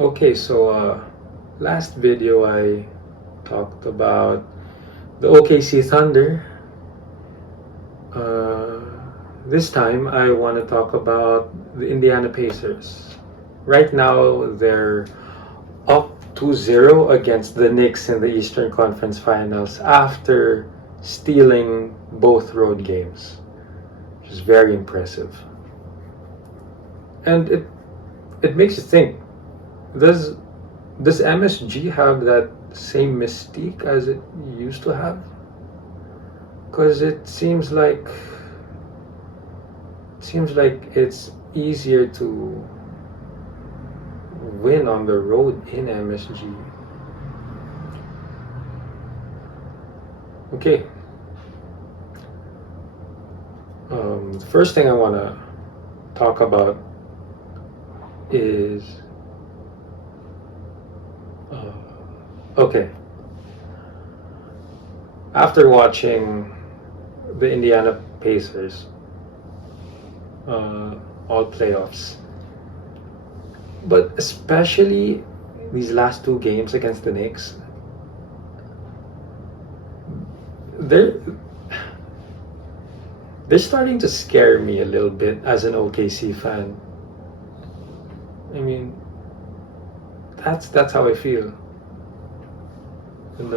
Okay, so last video I talked about the OKC Thunder. Uh, this time I want to talk about the Indiana Pacers. Right now they're up 2-0 against the Knicks in the Eastern Conference Finals after stealing both road games, which is very impressive. And it makes you think, does does MSG have that same mystique as it used to have? Because it seems like it's easier to win on the road in MSG. Okay, the first thing I want to talk about is uh, okay. After watching the Indiana Pacers all playoffs, but especially these last two games against the Knicks, they're they're starting to scare me a little bit as an OKC fan. I mean, that's how I feel. And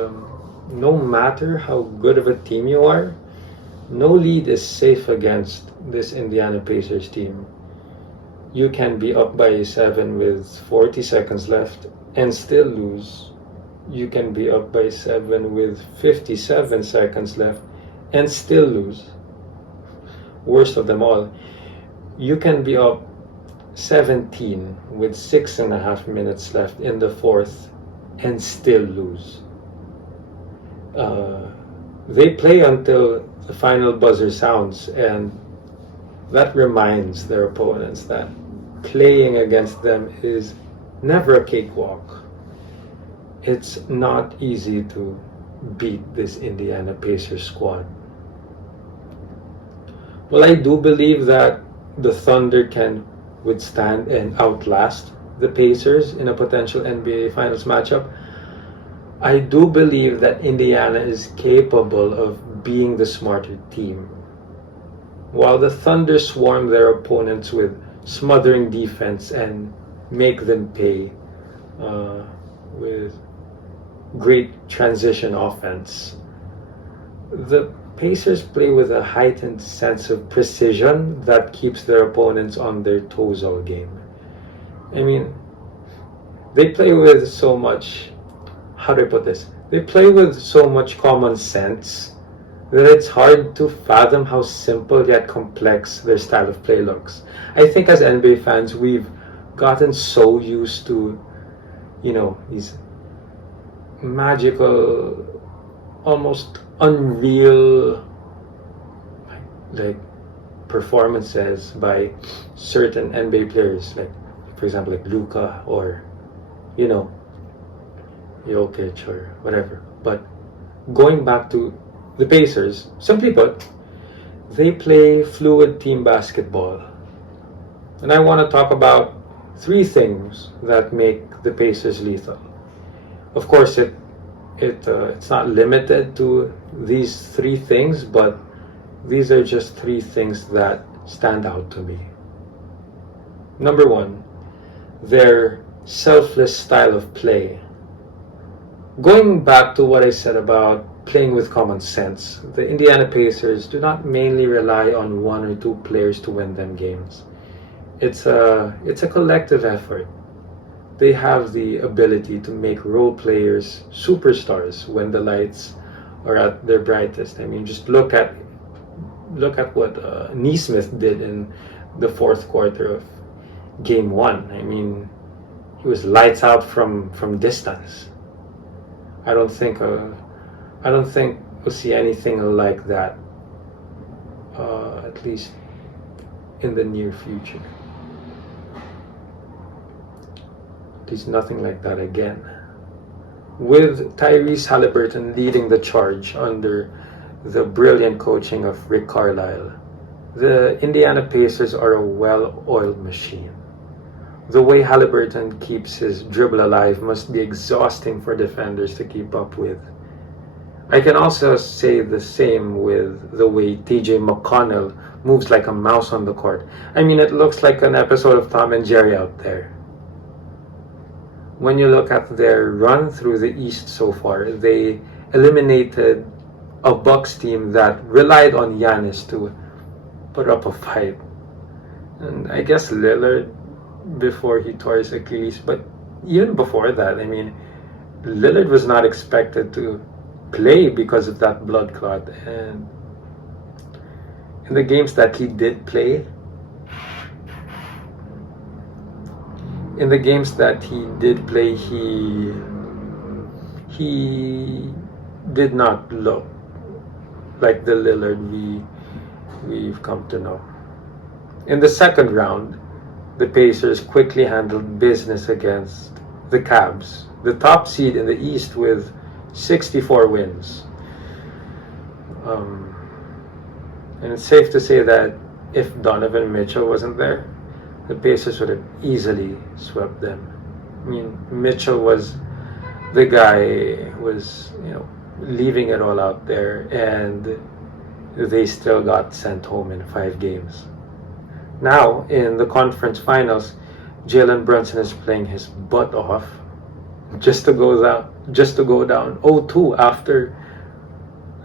no matter how good of a team you are, no lead is safe against this Indiana Pacers team. You can be up by 7 with 40 seconds left and still lose. You can be up by 7 with 57 seconds left and still lose. Worst of them all, you can be up 17 with 6.5 minutes left in the fourth and still lose. They play until the final buzzer sounds, and that reminds their opponents that playing against them is never a cakewalk. It's not easy to beat this Indiana Pacers squad. Well, I do believe that the Thunder can withstand and outlast the Pacers in a potential NBA Finals matchup. I do believe that Indiana is capable of being the smarter team. While the Thunder swarm their opponents with smothering defense and make them pay with great transition offense, the Pacers play with a heightened sense of precision that keeps their opponents on their toes all game. I mean, they play with so much, how do I put this? They play with so much common sense that it's hard to fathom how simple yet complex their style of play looks. I think as NBA fans, we've gotten so used to, these magical, almost unreal, like performances by certain NBA players, like for example, like Luka or Jokic or whatever. But going back to the Pacers, simply put, they play fluid team basketball, and I want to talk about three things that make the Pacers lethal. Of course, it's not limited to these three things, but these are just three things that stand out to me. Number one, their selfless style of play. Going back to what I said about playing with common sense, the Indiana Pacers do not mainly rely on one or two players to win them games. It's a collective effort. They have the ability to make role players superstars when the lights are at their brightest. I mean, just look at what Neesmith did in the fourth quarter of Game One. I mean, he was lights out from distance. I don't think we'll see anything like that, at least in the near future. At least nothing like that again. With Tyrese Halliburton leading the charge under the brilliant coaching of Rick Carlisle, the Indiana Pacers are a well-oiled machine. The way Haliburton keeps his dribble alive must be exhausting for defenders to keep up with. I can also say the same with the way TJ McConnell moves like a mouse on the court. I mean, it looks like an episode of Tom and Jerry out there. When you look at their run through the East so far, they eliminated a Bucks team that relied on Giannis to put up a fight. And I guess Lillard before he tore his Achilles, but even before that, I mean, Lillard was not expected to play because of that blood clot. And in the games that he did play, he did not look like the Lillard we've come to know. In the second round, the Pacers quickly handled business against the Cavs, the top seed in the East with 64 wins. And it's safe to say that if Donovan Mitchell wasn't there, the Pacers would have easily swept them. I mean, Mitchell was the guy who was, leaving it all out there, and they still got sent home in 5 games. Now, in the conference finals, Jalen Brunson is playing his butt off just to go down 0-2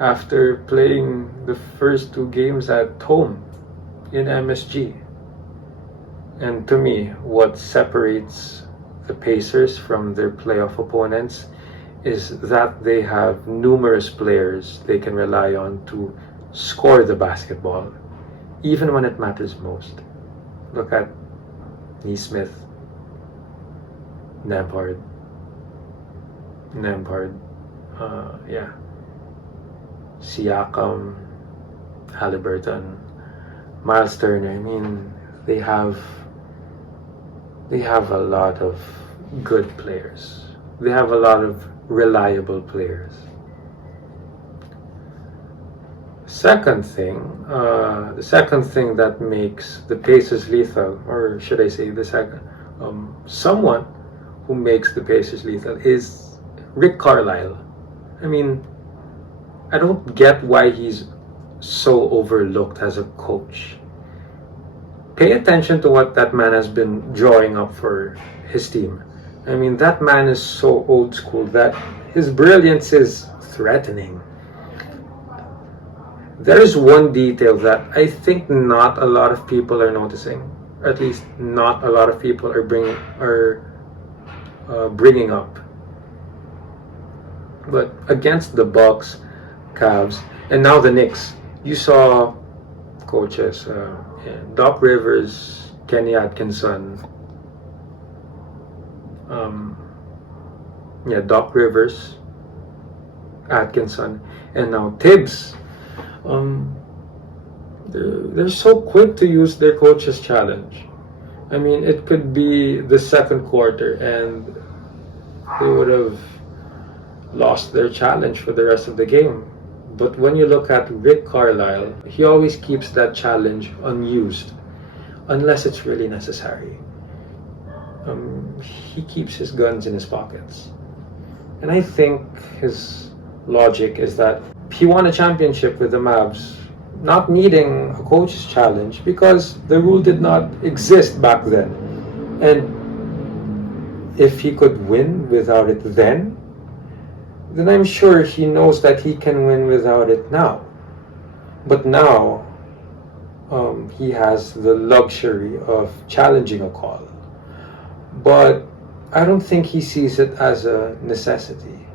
after playing the first 2 games at home in MSG. And to me, what separates the Pacers from their playoff opponents is that they have numerous players they can rely on to score the basketball, even when it matters most. Look at Nesmith, Nembhard, Siakam, Haliburton, Miles Turner. I mean, they have a lot of good players. They have a lot of reliable players. The second thing that makes the Pacers lethal, or should I say someone who makes the Pacers lethal is Rick Carlisle. I mean, I don't get why he's so overlooked as a coach. Pay attention to what that man has been drawing up for his team. I mean, that man is so old school that his brilliance is threatening. There is one detail that I think not a lot of people are noticing. At least not a lot of people are bringing up. But against the Bucks, Cavs, and now the Knicks, you saw coaches Doc Rivers, Kenny Atkinson, Doc Rivers, Atkinson, and now Tibbs. They're so quick to use their coach's challenge. I mean, it could be the second quarter and they would have lost their challenge for the rest of the game. But when you look at Rick Carlisle, he always keeps that challenge unused unless it's really necessary. He keeps his guns in his pockets. And I think his logic is that he won a championship with the Mavs not needing a coach's challenge because the rule did not exist back then. And if he could win without it then I'm sure he knows that he can win without it now. But now, he has the luxury of challenging a call. But I don't think he sees it as a necessity.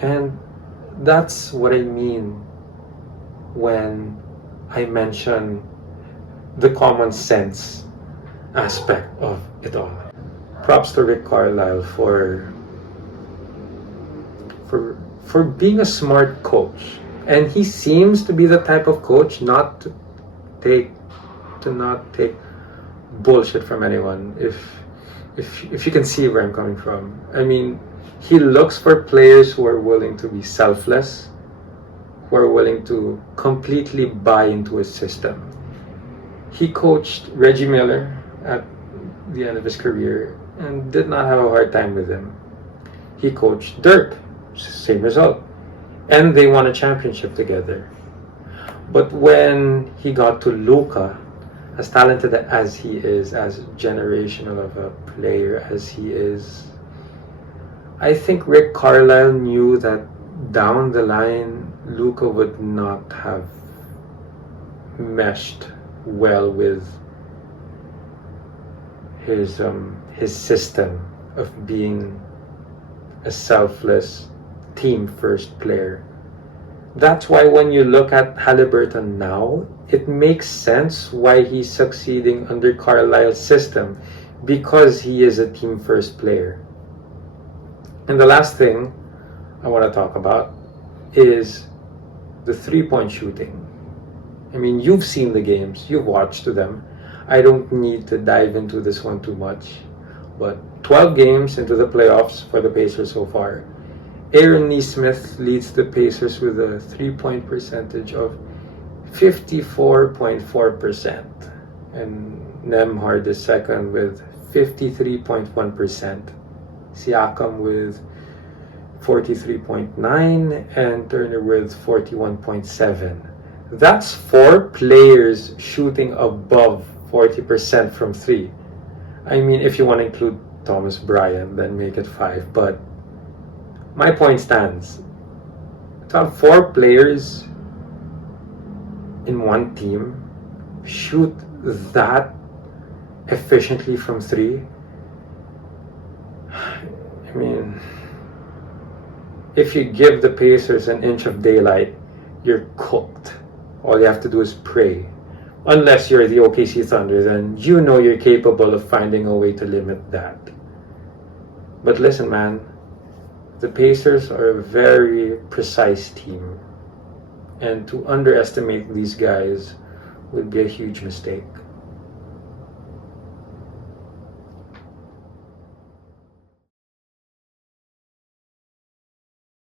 And that's what I mean when I mention the common sense aspect of it all. Props to Rick Carlisle for being a smart coach, and he seems to be the type of coach not to not take bullshit from anyone. If you can see where I'm coming from, I mean, he looks for players who are willing to be selfless, who are willing to completely buy into his system. He coached Reggie Miller at the end of his career and did not have a hard time with him. He coached Dirk, same result. And they won a championship together. But when he got to Luka, as talented as he is, as generational of a player as he is, I think Rick Carlisle knew that down the line, Luka would not have meshed well with his system of being a selfless team first player. That's why when you look at Halliburton now, it makes sense why he's succeeding under Carlisle's system, because he is a team first player. And the last thing I want to talk about is the 3-point shooting. I mean, you've seen the games, you've watched them. I don't need to dive into this one too much. But 12 games into the playoffs for the Pacers so far. Aaron Nesmith leads the Pacers with a 3-point percentage of 54.4%. And Nembhard is second with 53.1%. Siakam with 43.9% and Turner with 41.7%. That's 4 players shooting above 40% from 3. I mean, if you want to include Thomas Bryant, then make it 5. But my point stands. To have 4 players in one team shoot that efficiently from 3, I mean, if you give the Pacers an inch of daylight, you're cooked. All you have to do is pray. Unless you're the OKC Thunder, then you know you're capable of finding a way to limit that. But listen, man, the Pacers are a very precise team. And to underestimate these guys would be a huge mistake.